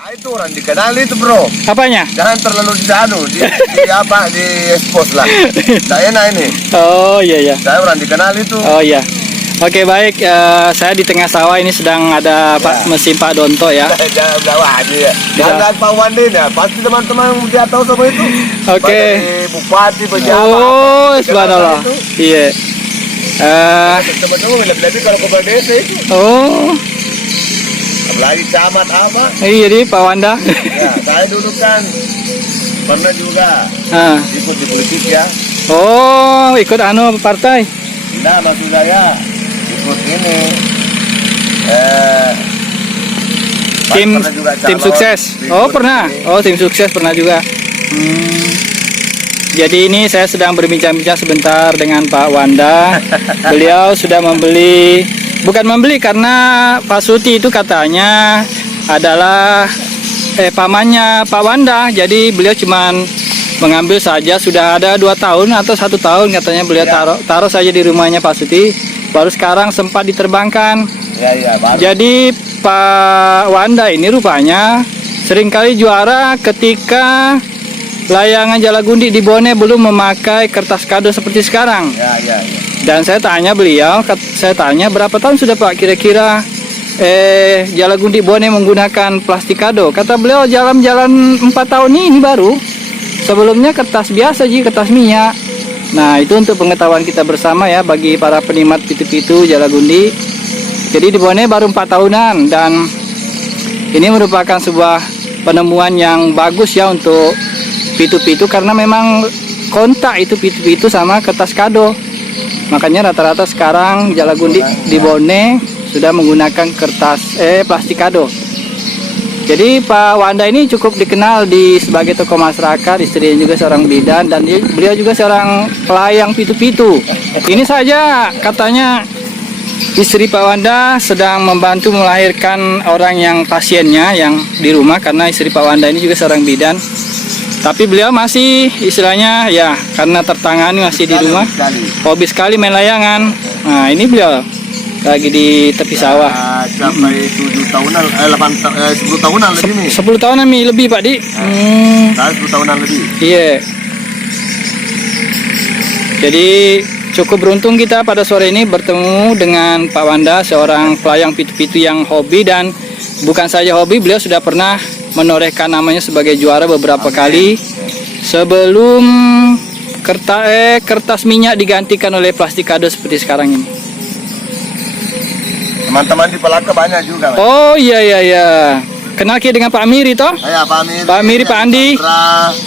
Itu orang dikenal itu bro. Apanya? Jangan terlalu di expose lah. Saya enak ini. Oh iya iya. Saya orang dikenal itu. Oh iya. Oke baik, saya di tengah sawah ini sedang ada mesin Pak Donto ya. Jangan bawa aja ya. Jangan Pak Wandi ya. Pasti teman-teman dia tahu sama itu. Oke. Bupati pejabat. Oh, subhanallah. Iya. Teman-teman lebih kalau kepala desa itu. Oh. Apalagi camat apa? Iya di Pak Wanda. Ya, saya dulu kan pernah juga ikut di politik ya. Oh, ikut partai? Nah, maksud saya ikut ini tim sukses. Oh pernah. Oh tim sukses pernah juga. Jadi ini saya sedang berbincang-bincang sebentar dengan Pak Wanda. Beliau sudah bukan membeli karena Pak Suti itu katanya adalah pamannya Pak Wanda. Jadi beliau cuman mengambil saja, sudah ada 2 tahun atau 1 tahun katanya beliau taruh saja di rumahnya Pak Suti. Baru sekarang sempat diterbangkan. Jadi Pak Wanda ini rupanya seringkali juara ketika layangan Jalagundi di Bone belum memakai kertas kado seperti sekarang. Dan saya tanya beliau, berapa tahun sudah Pak kira-kira Jalagundi Bone menggunakan plastik kado? Kata beliau jalan-jalan 4 tahun ini baru. Sebelumnya kertas biasa kertas minyak. Nah itu untuk pengetahuan kita bersama ya bagi para penikmat pitu-pitu Jalagundi. Jadi di Bone baru 4 tahunan dan ini merupakan sebuah penemuan yang bagus ya untuk pitu-pitu karena memang kontak itu pitu-pitu sama kertas kado. Makanya rata-rata sekarang Jalagundi di Bone sudah menggunakan plastik kado. Jadi Pak Wanda ini cukup dikenal sebagai tokoh masyarakat, istrinya juga seorang bidan dan beliau juga seorang pelayang pitu-pitu. Ini saja katanya istri Pak Wanda sedang membantu melahirkan orang yang pasiennya yang di rumah karena istri Pak Wanda ini juga seorang bidan. Tapi beliau masih istilahnya ya karena tertangani masih di rumah. Hobi sekali main layangan. Nah ini beliau lagi di tepi sawah. Sampai 7 tahunan, 10 tahunan lebih nih. 10 tahunan lebih Pak Di. Saya 10 tahunan lebih. Iya. Jadi cukup beruntung kita pada sore ini bertemu dengan Pak Wanda, seorang pelayang pitu-pitu yang hobi dan bukan saja hobi, beliau sudah pernah menorehkan namanya sebagai juara beberapa kali sebelum kertas minyak digantikan oleh plastik kado seperti sekarang ini. Teman-teman di Pelaka banyak juga. Oh iya. Kenal dengan Pak Miri toh? Ya, Pak Miri. Pak Miri, Pak Andi.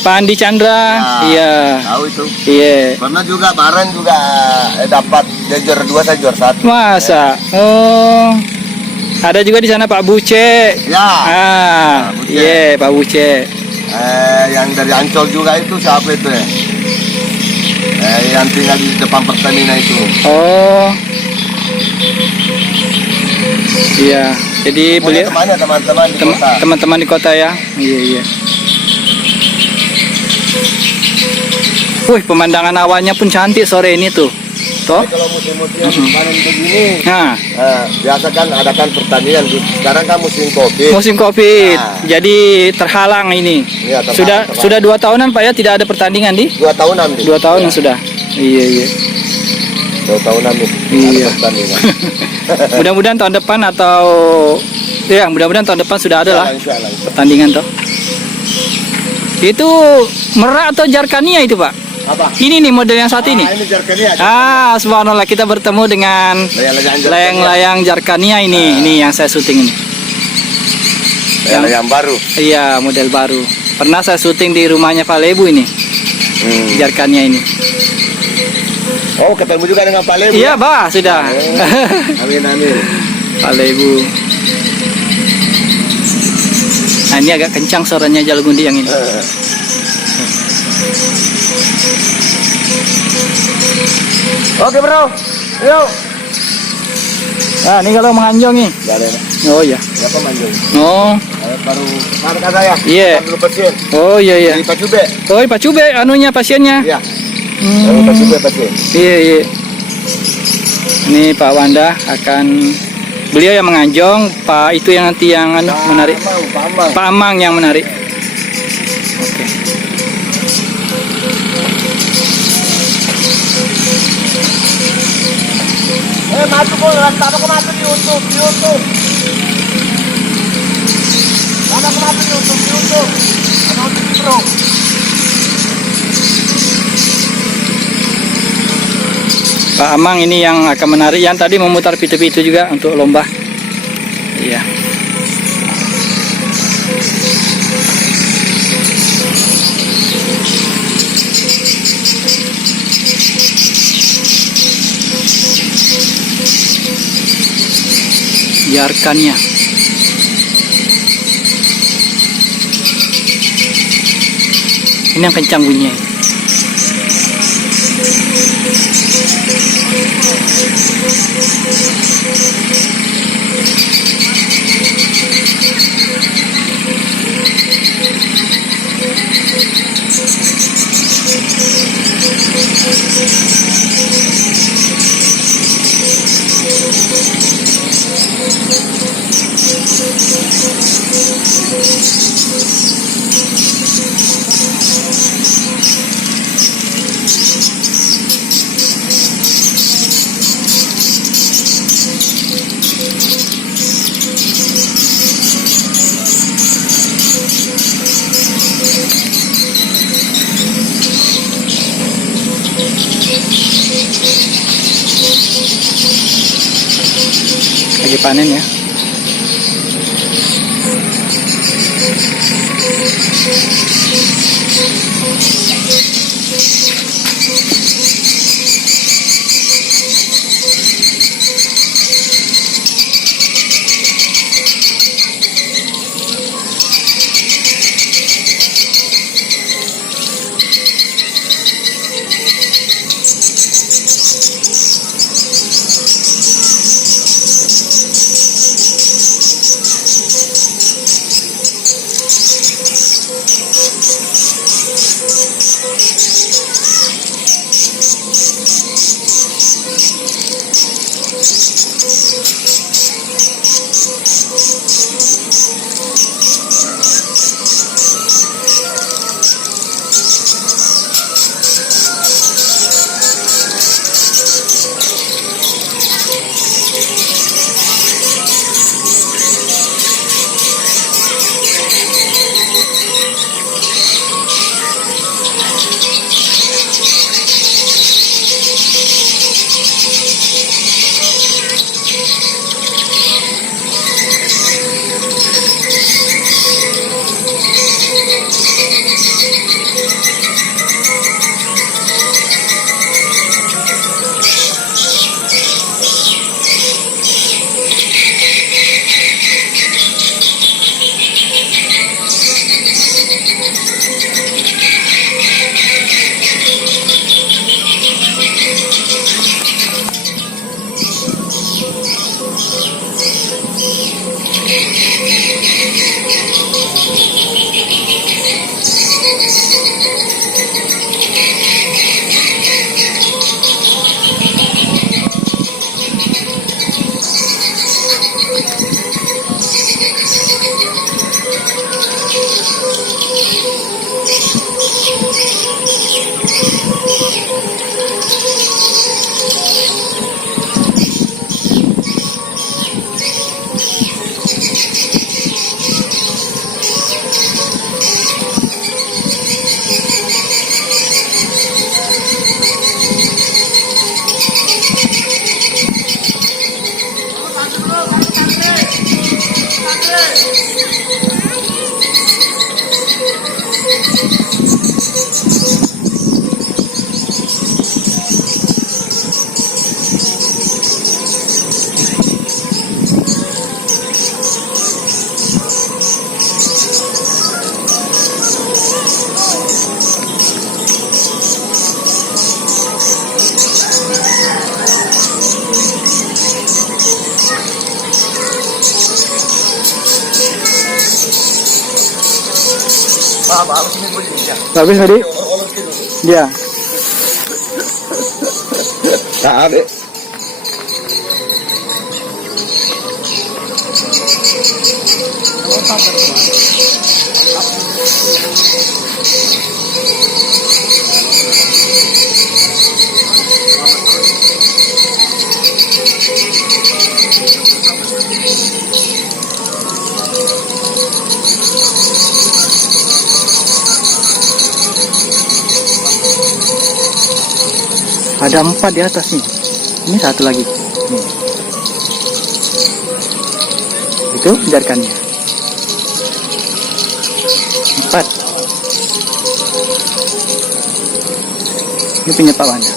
Pak Andi Chandra. Iya. Tahu itu. Iya. Pernah juga bareng juga dapat juara 2 saya juara 1. Masa? Oh. Ada juga di sana Pak Buce. Ya. Iya, Pak Buce. Yang dari Ancol juga itu siapa itu ya? Yang tinggal di depan Pertamina itu. Oh. Iya. Jadi beliau teman-teman di kota ya. Iya. Wih, pemandangan awannya pun cantik sore ini tuh. Toh? Kalau musim-musim panen begini, biasa kan adakan pertandingan. Sekarang kan musim COVID. Musim COVID, jadi terhalang ini. Ya, sudah 2 tahunan Pak ya tidak ada pertandingan di? 2 tahunan. 2 tahunan sudah. Iya. 2 tahunan nih. Iya. Mudah-mudahan tahun depan mudah-mudahan tahun depan sudah ada lah pertandingan toh. Itu Merak atau Jarkania itu Pak? Apa? Ini nih model yang saat ini. Ini Jarkania. Subhanallah kita bertemu dengan layang Jarkania ini. Ini yang saya syuting ini. Yang baru. Iya, model baru. Pernah saya syuting di rumahnya Pak Lebu ini. Jarkania ini. Oh, ketemu juga dengan Pak Lebu. Iya, Bah, sudah. Amin. Pak Lebu. Nah, ini agak kencang suaranya Jalagundi yang ini. Oke bro, yuk. Nah ini kalau menganjong nih. Oh iya. Siapa manjong? Oh. Baru kata saya. Iya. Oh iya. Pak Cube. Oh Pak Cube, anunya pasiennya. Iya. Pak Cube pasien. Iya. Ini Pak Wanda akan Beliau yang menganjong, Pak itu yang nanti yang menarik. Pak Amang yang menarik. Oke. Masuk ko, tama ko masuk YouTube. Tama ko masuk YouTube. Ano bro? Pak Amang ini yang akan menarik, yang tadi memutar pitu-pitu juga untuk lomba. Iya. Biarkannya. Ini yang kencang bunyinya. Lagi panen ya. Bagus tadi? Dia. Nah, Ada 4 di atas nih. Ini satu lagi. Nih. Itu jarkannya. 4. Ini punya Pak Wanda.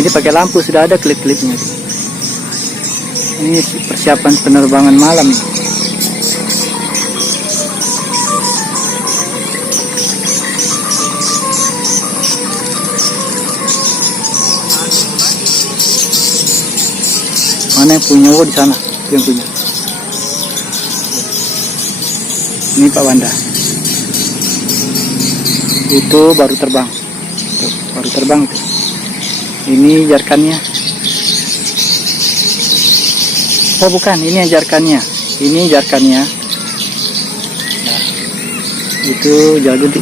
Ini pakai lampu, sudah ada klip-klipnya. Ini persiapan penerbangan malam. Mana yang punya? Oh, di sana yang punya. Ini Pak Wanda. Itu baru terbang. Tuh, baru terbang tuh. Ini jarkannya. Oh bukan, ini yang jarkannya. Ini jarkannya. Nah, itu jago di.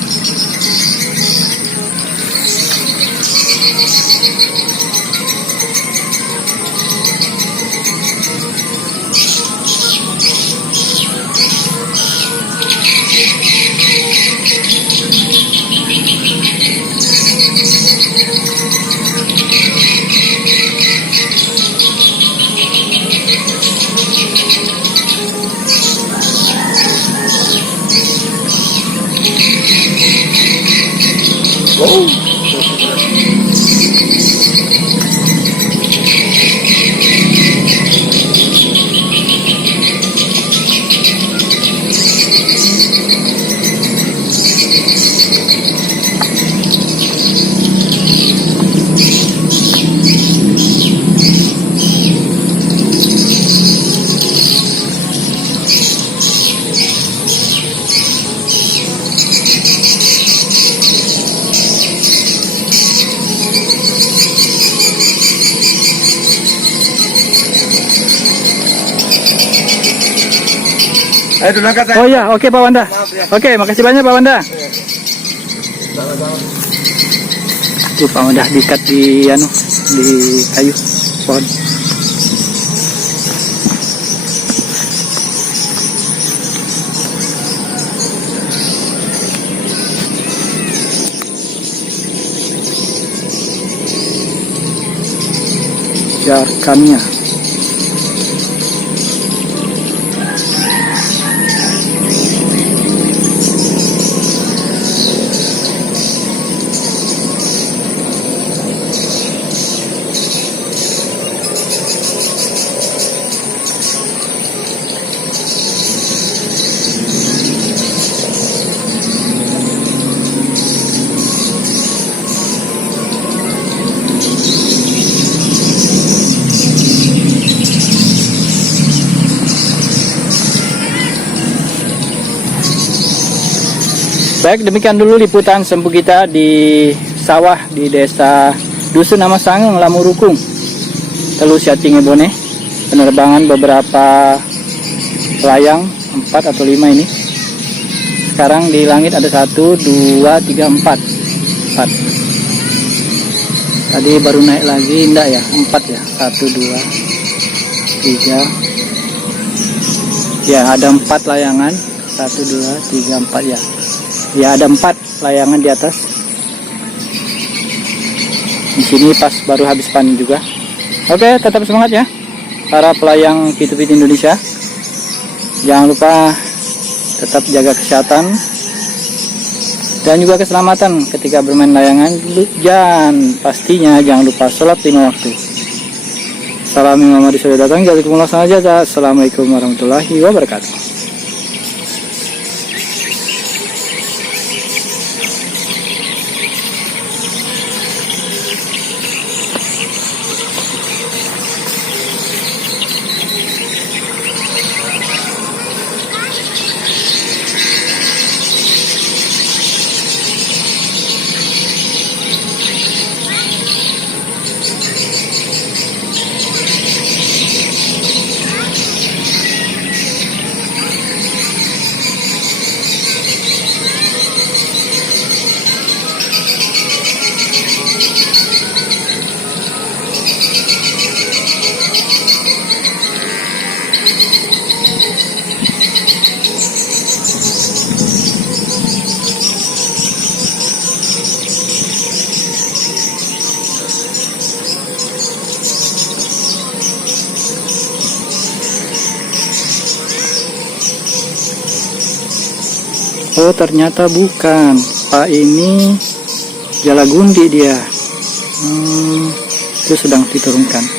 Wow. Ayo dulu angkat. Oh iya, oke Pak Wanda. Maaf ya. Oke, makasih banyak Pak Wanda. Sama-sama. Tuh Pak Wanda diikat di kayu pohon. Jarkania. Baik, demikian dulu liputan sempu kita di sawah di desa Dusun Nama Sangeng, Lamurukung, Telu Siatinge Bone. Penerbangan beberapa layang, 4 atau 5 ini. Sekarang di langit ada 1, 2, 3, 4. Tadi baru naik lagi, enggak ya, 4 ya. 1, 2, 3. Ya, ada 4 layangan. 1, 2, 3, 4 ya. Ya, ada 4 layangan di atas. Di sini pas baru habis panen juga. Oke, tetap semangat ya para pelayang Pitu-Pitu Indonesia. Jangan lupa tetap jaga kesehatan dan juga keselamatan ketika bermain layangan. Dan pastinya jangan lupa sholat 5 waktu. Assalamualaikum warahmatullahi wabarakatuh. Oh, ternyata bukan. Pak ini Jalagundi dia. Itu sedang diturunkan.